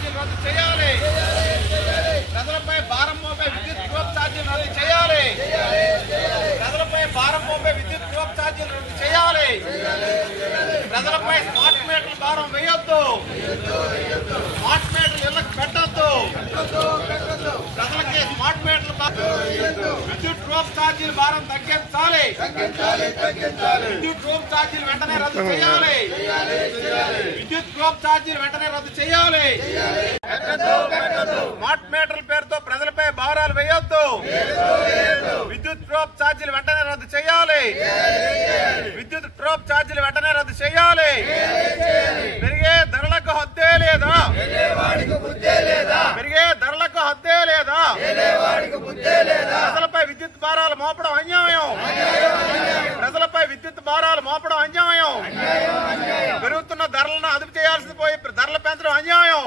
ఛార్జీలు రద్దు చేయాలి. ప్రజలపై భారం మోపే విద్యుత్ డ్రాప్ ఛార్జీలు రద్దు చేయాలి. ప్రజలపై భారం మోపే విద్యుత్ డ్రాప్ ఛార్జీలు రద్దు చేయాలి. ప్రజలపై స్మార్ట్ మీటర్ల భారం వేయొద్దు. స్మార్ట్ మీటర్లు ఇళ్లకు పెట్టొద్దు. ప్రజలకి స్మార్ట్ మీటర్ల విద్యుత్ డ్రాప్ ఛార్జీల భారం తగ్గించాలి. విద్యుత్ డ్రాప్ ఛార్జీలు వెంటనే రద్దు చేయాలి. విద్యుత్ డ్రాప్ ఛార్జీలు వెంటనే రద్దు చేయాలి. స్మార్ట్ మీటర్ల పేరుతో ప్రజలపై భారాలు వేయొద్దు. విద్యుత్ డ్రాప్ ఛార్జీలు వెంటనే రద్దు చేయాలి. విద్యుత్ డ్రాప్ ఛార్జీలు వెంటనే రద్దు చేయాలి. పెరిగే ధరలకు హద్దే లేదా? పెరిగే ధరలకు హద్దే లేదా? ప్రజలపై విద్యుత్ భారాలు మోపడం అన్యాయం. ప్రజలపై విద్యుత్ భారాలు మోపడం అన్యాయం. పెరుగుతున్న ధరలను అదుపు చేయాల్సి పోయి ధరలు పెంచడం అన్యాయం.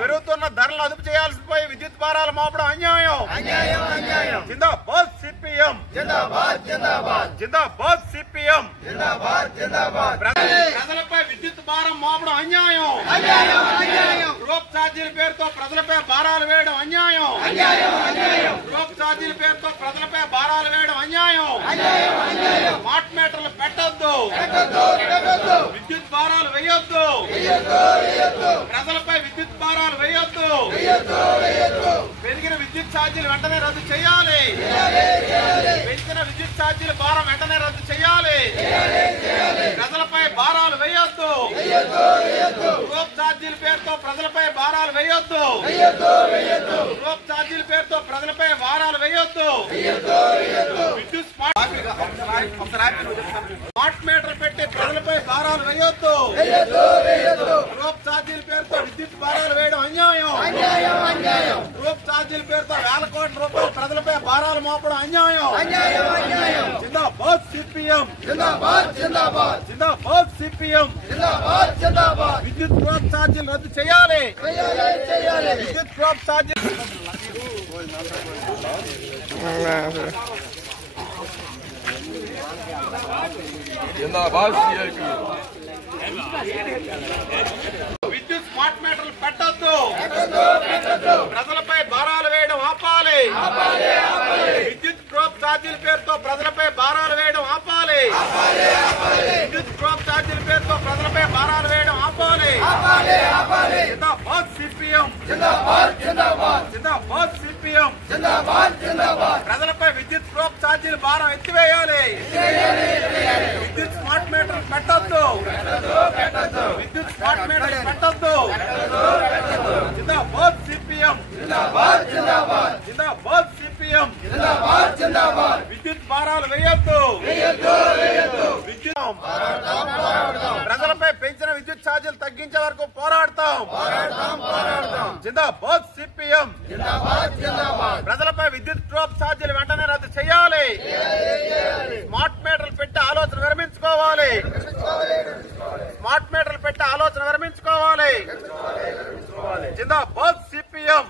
పెరుగుతున్న ధరలను అదుపు చేయాల్సి పోయి విద్యుత్ భారాలు మోపడం అన్యాయం. జిందాబాద్ సిపిఎం. జిందాబాద్ సిపిఎం. ప్రజలపై విద్యుత్ భారం మోపడం అన్యాయం. డ్రాప్ ఛార్జీల పేరుతో ప్రజలపై భారాలు వేయడం అన్యాయం. డ్రాప్ ఛార్జీల పేరుతో ప్రజలపై భారాలు వేయడం అన్యాయం. స్మార్ట్ మీటర్లు పెట్టొద్దు. విద్యుత్ భారాలు వేయొద్దు. ప్రజలపై విద్యుత్ భారాలు వేయొద్దు. పెరిగిన విద్యుత్ ఛార్జీలు వెంటనే రద్దు చేయాలి. పెంచిన విద్యుత్ ఛార్జీల భారం వెంటనే రద్దు చేయాలి. ప్రజలపై భారాలు వేయొద్దు. డ్రాప్ ఛార్జీల పేరుతో ప్రజలపై భారాలు వేయొద్దు. డ్రాప్ ఛార్జీల పేరుతో ప్రజలపై భారాలు వేయొద్దు. విద్యుత్ స్మార్ట్ మీటర్ పెట్టి ప్రజలపై భారాలు వేయొద్దు. డ్రాప్ ఛార్జీల పేరుతో విద్యుత్ భారాలు వేయడం అన్యాయం. డ్రాప్ ఛార్జీల పేరుతో వేల కోట్ల రూపాయలు ప్రజలపై భారాలు మోపడం అన్యాయం. జిందాబాద్ సిపిఎం. జిందాబాద్ సిపిఎం. విద్యుత్ డ్రాప్ ఛార్జీలు రద్దు చేయాలి. విద్యుత్ డ్రాప్ ఛార్జీలు విద్యుత్ స్మార్ట్ మీటర్లు పెట్టొద్దు. ప్రజలపై భారాలు వేయడం ఆపాలి. విద్యుత్ డ్రాప్ ఛార్జీల పేరుతో ప్రజలపై భారాలు వేయడం ఆపాలి. విద్యుత్ డ్రాప్ ఛార్జీల పేరుతో ప్రజలపై భారాలు వేయడం ఆపాలి. జిందాబాద్ సిపిఎం. జిందాబాద్ సిపిఎం. ప్రజలపై విద్యుత్ డ్రాప్ ఛార్జీల భారం ఎత్తివేయాలి. విద్యుత్ స్మార్ట్ మీటర్లు పెట్టొద్దు. విద్యుత్ స్మార్ట్ మీటర్లు పెట్టొద్దు. జిందాబాద్ సిపిఎం. జిందాబాద్ సిపిఎం. విద్యుత్ భారాలు వేయొద్దు. ప్రజలపై పెంచిన విద్యుత్ ఛార్జీలు తగ్గించే వరకు పోరాడతాం. జిందాబాద్ సిపిఎం. ప్రజలపై విద్యుత్ డ్రాప్ ఛార్జీలు వెంటనే రద్దు చేయాలి. స్మార్ట్ మీటర్లు పెట్టి ఆలోచన విరమించుకోవాలి. స్మార్ట్ మీటర్లు పెట్టి ఆలోచన విరమించుకోవాలి. జిందాబాద్ సిపిఎం.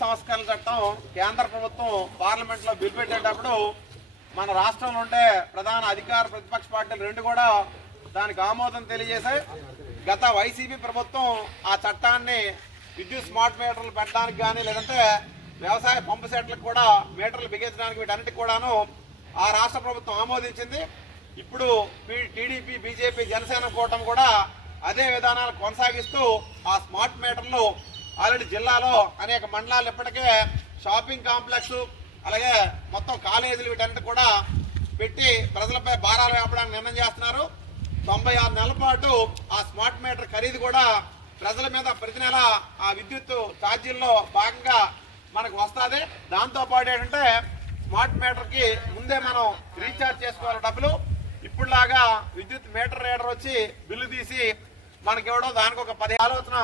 సంస్కరణ చట్టం కేంద్ర ప్రభుత్వం పార్లమెంట్ లో బిల్ పెట్టేటప్పుడు మన రాష్ట్రంలో ఉండే ప్రధాన అధికార ప్రతిపక్ష పార్టీలు రెండు కూడా దానికి ఆమోదం తెలియజేశాయి. గత వైసీపీ ప్రభుత్వం ఆ చట్టాన్ని విద్యుత్ స్మార్ట్ మీటర్లు పెట్టడానికి కానీ లేదంటే వ్యవసాయ పంపు సెట్లకు కూడా మీటర్లు బిగించడానికి వీటన్నిటికి కూడాను ఆ రాష్ట్ర ప్రభుత్వం ఆమోదించింది. ఇప్పుడు టీడీపీ, బీజేపీ, జనసేన కూటమి కూడా అదే విధానాలు కొనసాగిస్తూ ఆ స్మార్ట్ మీటర్లు ఆల్రెడీ జిల్లాలో అనేక మండలాలు ఇప్పటికే షాపింగ్ కాంప్లెక్స్ అలాగే మొత్తం కాలేజీలు వీటన్నిటి కూడా పెట్టి ప్రజలపై భారాలు వేపడానికి నిర్ణయం చేస్తున్నారు. 96 నెలల పాటు ఆ స్మార్ట్ మీటర్ ఖరీదు కూడా ప్రజల మీద ప్రతి నెల ఆ విద్యుత్ ఛార్జీల్లో భాగంగా మనకు వస్తుంది. దాంతో పాటు ఏంటంటే స్మార్ట్ మీటర్ కి ముందే మనం రీఛార్జ్ చేసుకోవాలి డబ్బులు. ఇప్పుడులాగా విద్యుత్ మీటర్ రీడర్ వచ్చి బిల్లు తీసి మనకి ఇవ్వడం దానికి ఒక 10 ఆలోచన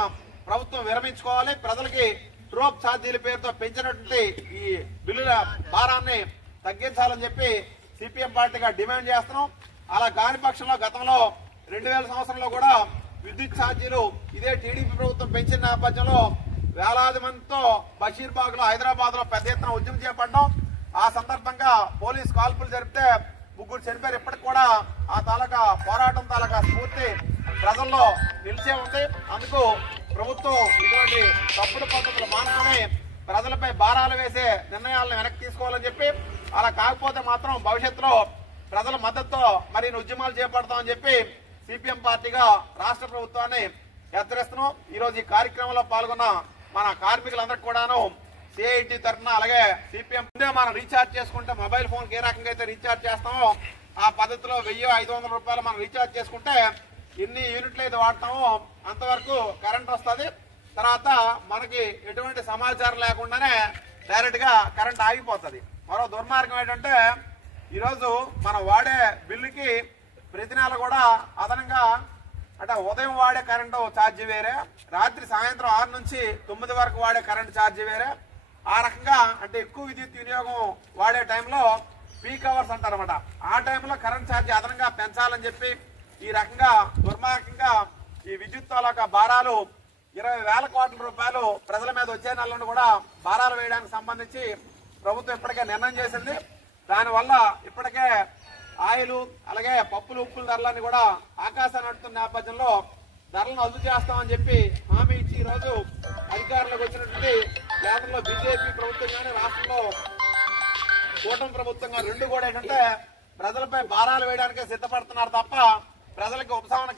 ప్రభుత్వం విరమించుకోవాలి. ప్రజలకి డ్రాప్ ఛార్జీల పేరుతో పెంచినటువంటి ఈ బిల్లుల భారాన్ని తగ్గించాలని చెప్పి సిపిఎం పార్టీగా డిమాండ్ చేస్తున్నాం. అలా కాని పక్షంలో గతంలో 2000 సంవత్సరంలో కూడా విద్యుత్ ఛార్జీలు ఇదే టీడీపీ ప్రభుత్వం పెంచిన నేపథ్యంలో వేలాది మందితో బషీర్బాగ్ లో, హైదరాబాద్ లో పెద్ద ఎత్తున ఉద్యమం చేపట్టాం. ఆ సందర్భంగా పోలీస్ కాల్పులు జరిపితే 3 చనిపోయారు. ఇప్పటికి కూడా ఆ తాలూకా పోరాటం తాలూకా స్ఫూర్తి ప్రజల్లో నిలిచే ఉంది. అందుకు ప్రభుత్వం ఇటువంటి తప్పుడు పద్ధతులు మానుకొని ప్రజలపై భారాలు వేసే నిర్ణయాలను వెనక్కి తీసుకోవాలని చెప్పి, అలా కాకపోతే మాత్రం భవిష్యత్తులో ప్రజల మద్దతుతో మరిన్ని ఉద్యమాలు చేపడతామని చెప్పి సిపిఎం పార్టీగా రాష్ట్ర ప్రభుత్వాన్ని హెచ్చరిస్తున్నాం. ఈ రోజు ఈ కార్యక్రమంలో పాల్గొన్న మన కార్మికులందరికీ కూడాను సిఐటి తరఫున అలాగే సిపిఎం మనం రీఛార్జ్ చేసుకుంటే మొబైల్ ఫోన్ ఏ రకంగా అయితే రీఛార్జ్ చేస్తామో ఆ పద్ధతిలో 1500 రూపాయలు మనం రీఛార్జ్ చేసుకుంటే ఎన్ని యూనిట్లు అయితే వాడతామో అంతవరకు కరెంట్ వస్తుంది. తర్వాత మనకి ఎటువంటి సమాచారం లేకుండానే డైరెక్ట్ గా కరెంట్ ఆగిపోతుంది. మరో దుర్మార్గం ఏంటంటే ఈరోజు మనం వాడే బిల్లుకి ప్రతి నెల కూడా అదనంగా అంటే ఉదయం వాడే కరెంటు ఛార్జీ వేరే, రాత్రి సాయంత్రం 6 నుంచి 9 వరకు వాడే కరెంటు ఛార్జీ వేరే. ఆ రకంగా అంటే ఎక్కువ విద్యుత్ వినియోగం వాడే టైంలో పీక్ అవర్స్ అంటారన్నమాట. ఆ టైంలో కరెంట్ ఛార్జీ అదనంగా పెంచాలని చెప్పి ఈ రకంగా దుర్మార్గంగా ఈ విద్యుత్ తాలూకా భారాలు 20,000 కోట్ల రూపాయలు ప్రజల మీద వచ్చే నెలలో కూడా భారాలు వేయడానికి సంబంధించి ప్రభుత్వం ఇప్పటికే నిర్ణయం చేసింది. దానివల్ల ఇప్పటికే ఆయిల్ అలాగే పప్పులు ఉప్పుల ధరలన్నీ కూడా ఆకాశాన్ని అంటున్న నేపథ్యంలో ధరలను అదుపు చేస్తామని చెప్పి హామీ ఇచ్చి ఈ రోజు అధికారంలోకి వచ్చినటువంటి కేంద్రంలో బీజేపీ ప్రభుత్వం కానీ రాష్ట్రంలో కూటమి ప్రభుత్వంగా రెండు కూడా ఏంటంటే ప్రజలపై భారాలు వేయడానికే సిద్ధపడుతున్నారు తప్ప ప్రజలకు ఉపశమనం